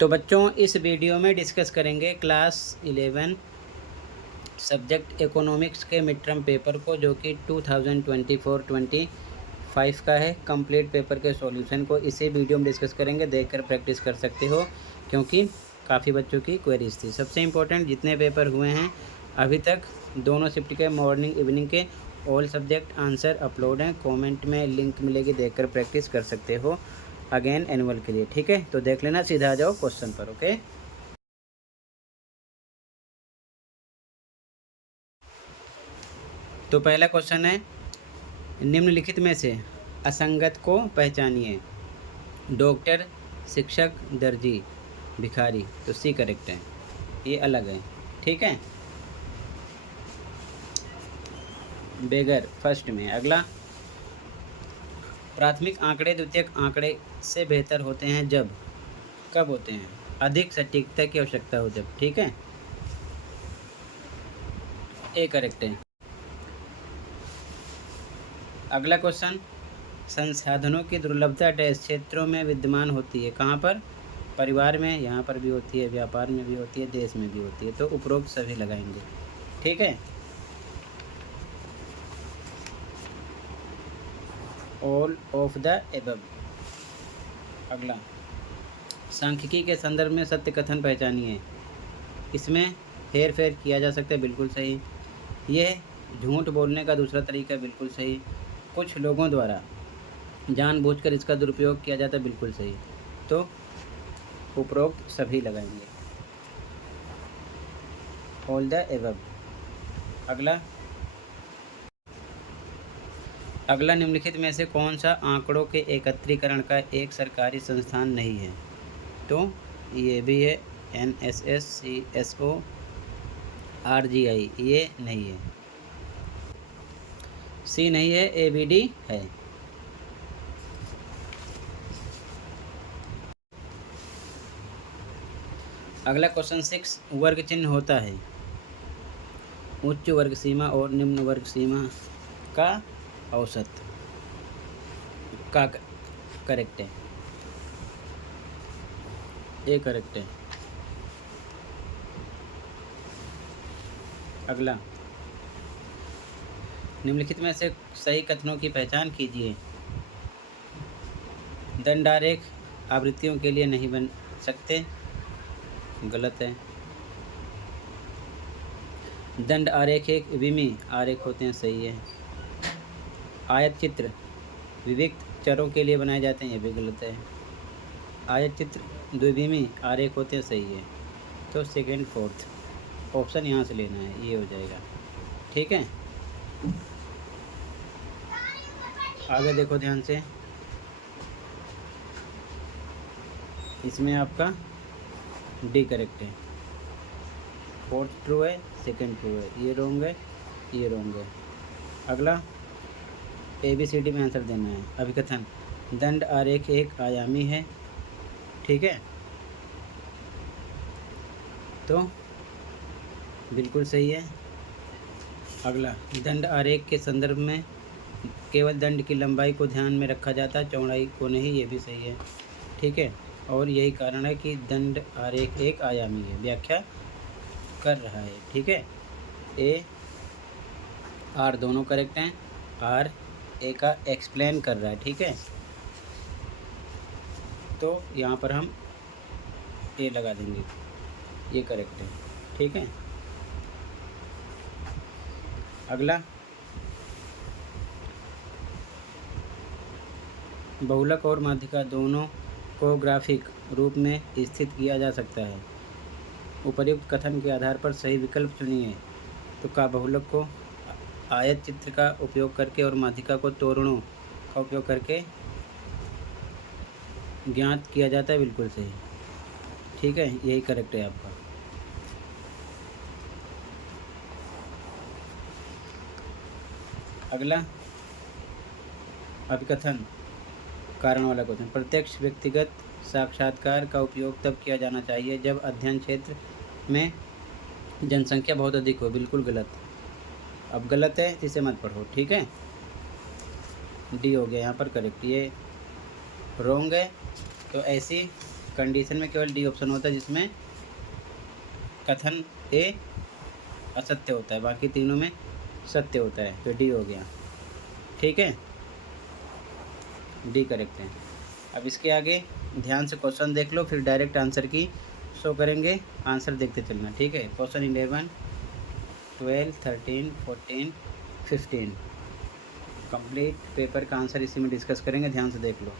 तो बच्चों इस वीडियो में डिस्कस करेंगे क्लास 11 सब्जेक्ट इकोनॉमिक्स के मिड टर्म पेपर को, जो कि 2024-25 का है। कंप्लीट पेपर के सॉल्यूशन को इसी वीडियो में डिस्कस करेंगे, देखकर प्रैक्टिस कर सकते हो क्योंकि काफ़ी बच्चों की क्वेरीज थी। सबसे इम्पोर्टेंट जितने पेपर हुए हैं अभी तक, दोनों शिफ्ट के मॉर्निंग इवनिंग के ऑल सब्जेक्ट आंसर अपलोड हैं। कमेंट में लिंक मिलेगी, देखकर प्रैक्टिस कर सकते हो अगेन एनुअल के लिए। ठीक है, तो देख लेना, सीधा आ जाओ क्वेश्चन पर। ओके, तो पहला क्वेश्चन है, निम्नलिखित में से असंगत को पहचानिए। डॉक्टर, शिक्षक, दर्जी, भिखारी। तो सी करेक्ट है, ये अलग है। ठीक है, बेगर फर्स्ट में। अगला, प्राथमिक आंकड़े द्वितीयक आंकड़े से बेहतर होते हैं जब, कब होते हैं? अधिक सटीकता की आवश्यकता हो जब। ठीक है, ए करेक्ट है। अगला क्वेश्चन, संसाधनों की दुर्लभता डैश क्षेत्रों में विद्यमान होती है? कहाँ पर? परिवार में, यहाँ पर भी होती है, व्यापार में भी होती है, देश में भी होती है। तो उपरोक्त सभी लगाएंगे। ठीक है, ऑल ऑफ द एबव। अगला, सांख्यिकी के संदर्भ में सत्य कथन पहचानिए। इसमें हेर फेर किया जा सकता है, बिल्कुल सही। यह झूठ बोलने का दूसरा तरीका, बिल्कुल सही। कुछ लोगों द्वारा जानबूझकर इसका दुरुपयोग किया जाता है, बिल्कुल सही। तो उपरोक्त सभी लगाएंगे, ऑल द एबव। अगला, निम्नलिखित में से कौन सा आंकड़ों के एकत्रीकरण का एक सरकारी संस्थान नहीं है? तो ये भी है, NSS, CSO, RGI, ये नहीं है। सी नहीं है, ABD है। अगला क्वेश्चन 6, वर्ग चिन्ह होता है उच्च वर्ग सीमा और निम्न वर्ग सीमा का औसत। का करेक्ट है, ये करेक्ट है। अगला, निम्नलिखित में से सही कथनों की पहचान कीजिए। दंड आरेख आवृत्तियों के लिए नहीं बन सकते, गलत है। दंड आरेख एक विमी आरेख होते हैं, सही है। आयत चित्र विविक्त चरों के लिए बनाए जाते हैं, ये भी गलत है। आयत चित्र द्विविमी आरेख होते हैं, सही है। तो सेकेंड फोर्थ ऑप्शन यहाँ से लेना है, ये हो जाएगा। ठीक है, आगे देखो ध्यान से। इसमें आपका डी करेक्ट है, फोर्थ ट्रू है, सेकेंड ट्रू है, ये रॉन्ग है, ये रॉन्ग है। अगला, ABCD में आंसर देना है। अभिकथन, दंड आरेख एक आयामी है। ठीक है, तो बिल्कुल सही है। अगला, दंड आरेख के संदर्भ में केवल दंड की लंबाई को ध्यान में रखा जाता है, चौड़ाई को नहीं, ये भी सही है। ठीक है, और यही कारण है कि दंड आरेख एक आयामी है, व्याख्या कर रहा है। ठीक है, A R दोनों करेक्ट हैं, R A का एक्सप्लेन कर रहा है। ठीक है, तो यहाँ पर हम A लगा देंगे, ये करेक्ट है। ठीक है, अगला, बहुलक और माध्यिका दोनों को ग्राफिक रूप में स्थित किया जा सकता है। उपर्युक्त कथन के आधार पर सही विकल्प चुनिए। तो का बहुलक को आयत चित्र का उपयोग करके और माध्यिका को तोरणों का उपयोग करके ज्ञात किया जाता है, बिल्कुल सही। ठीक है, यही करेक्ट है आपका। अगला, अभिकथन कारण वाला क्वेश्चन, प्रत्यक्ष व्यक्तिगत साक्षात्कार का उपयोग तब किया जाना चाहिए जब अध्ययन क्षेत्र में जनसंख्या बहुत अधिक हो। बिल्कुल गलत, अब गलत है, इसे मत पढ़ो। ठीक है, डी हो गया यहाँ पर करेक्ट, ये रॉन्ग है। तो ऐसी कंडीशन में केवल डी ऑप्शन होता है जिसमें कथन ए असत्य होता है, बाकी तीनों में सत्य होता है, तो डी हो गया। ठीक है, डी करेक्ट है। अब इसके आगे ध्यान से क्वेश्चन देख लो, फिर डायरेक्ट आंसर की शो करेंगे, आंसर देखते चलना। ठीक है, क्वेश्चन 11, 12, 13, 14, 15 कंप्लीट पेपर का आंसर इसी में डिस्कस करेंगे, ध्यान से देख लो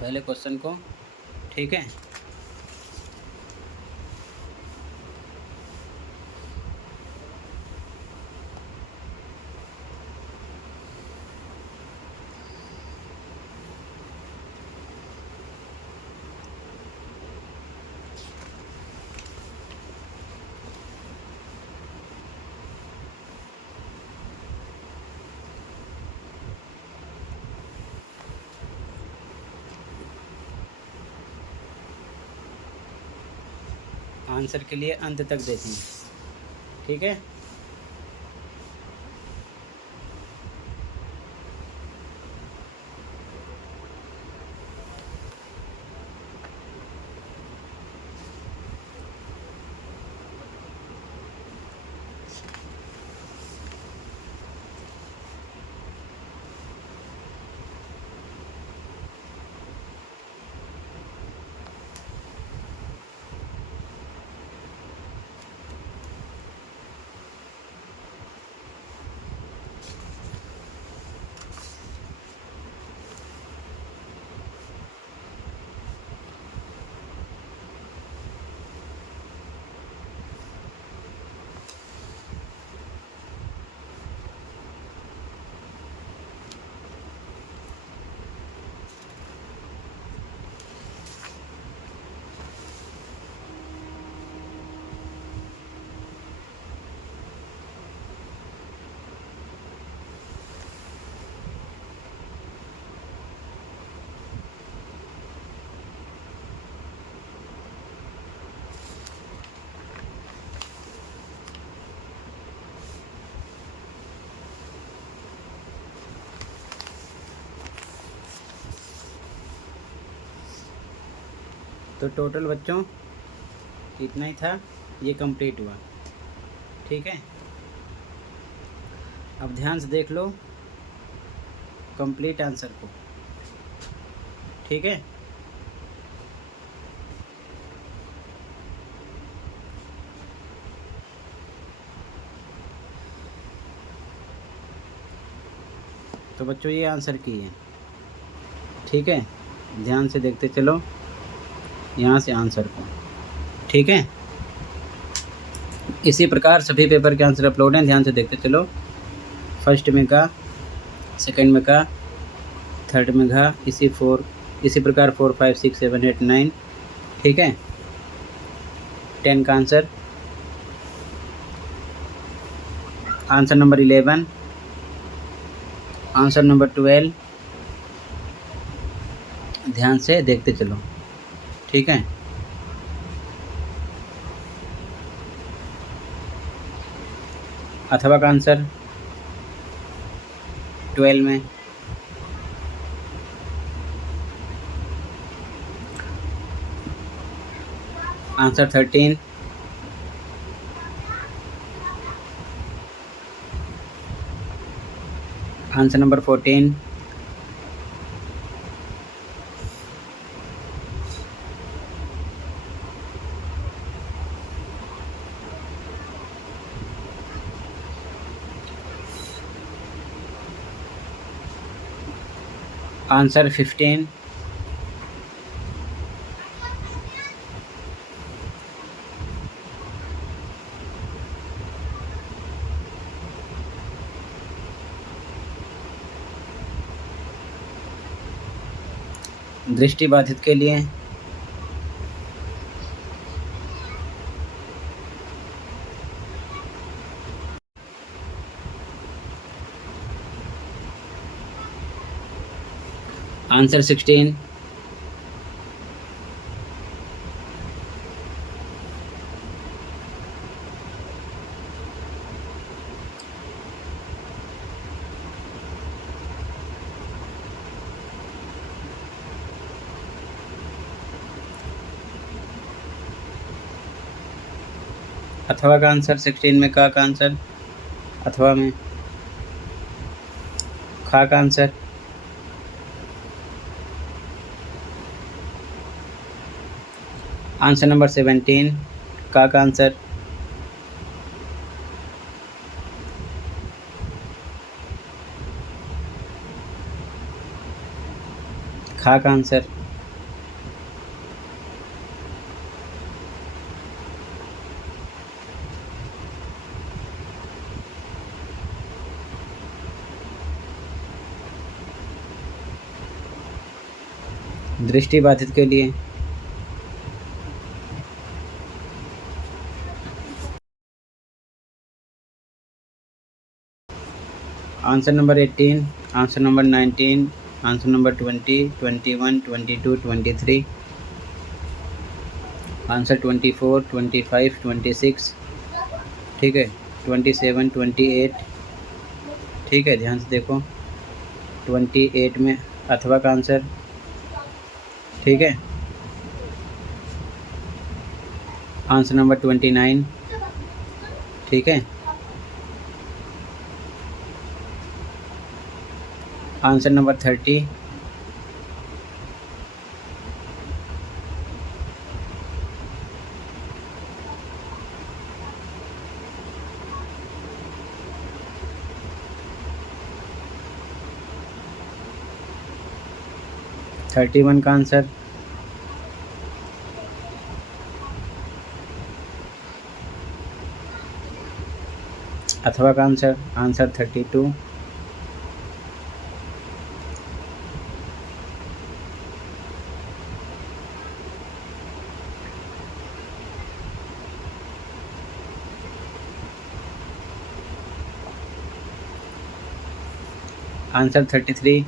पहले क्वेश्चन को। ठीक है, आंसर के लिए अंत तक देखें। ठीक है, तो टोटल बच्चों इतना ही था, ये कंप्लीट हुआ। ठीक है, अब ध्यान से देख लो कंप्लीट आंसर को। ठीक है, तो बच्चों ये आंसर की है। ठीक है, ध्यान से देखते चलो यहाँ से आंसर को। ठीक है, इसी प्रकार सभी पेपर के आंसर अपलोड हैं, ध्यान से देखते चलो। फर्स्ट में का, सेकंड में का, थर्ड में का, इसी प्रकार 4, 5, 6, 7, 8, 9। ठीक है, 10 का answer, answer number 11, answer number 12, ध्यान से देखते चलो। ठीक है, अथवा का आंसर 12 में, आंसर 13, आंसर नंबर 14, आंसर 15, दृष्टिबाधित के लिए आंसर 16, अथवा का आंसर 16 में का आंसर, अथवा में खा का आंसर, आंसर नंबर 17 का आंसर, खा का आंसर, दृष्टिबाधित के लिए answer number 18, answer number 19, answer number 20, 21, 22, 23, answer 24, 25, 26, ठीक है, 27, 28, ठीक है, ध्यान से देखो, 28 में अथवा का आंसर, ठीक है, आंसर नंबर 29, ठीक है, आंसर नंबर 30, (31) का आंसर, अथवा का आंसर, आंसर 32, आंसर 33,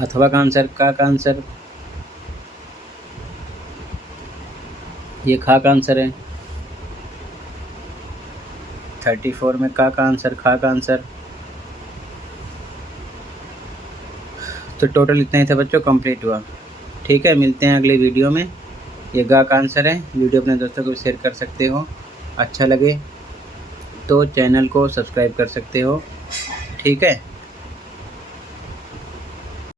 अथवा का आंसर का आंसर, ये खा का आंसर है, 34 में का आंसर, खा का आंसर। तो टोटल इतना ही था बच्चों, कंप्लीट हुआ। ठीक है, मिलते हैं अगले वीडियो में। ये गा का आंसर है। वीडियो अपने दोस्तों को शेयर कर सकते हो, अच्छा लगे तो चैनल को सब्सक्राइब कर सकते हो। ठीक है।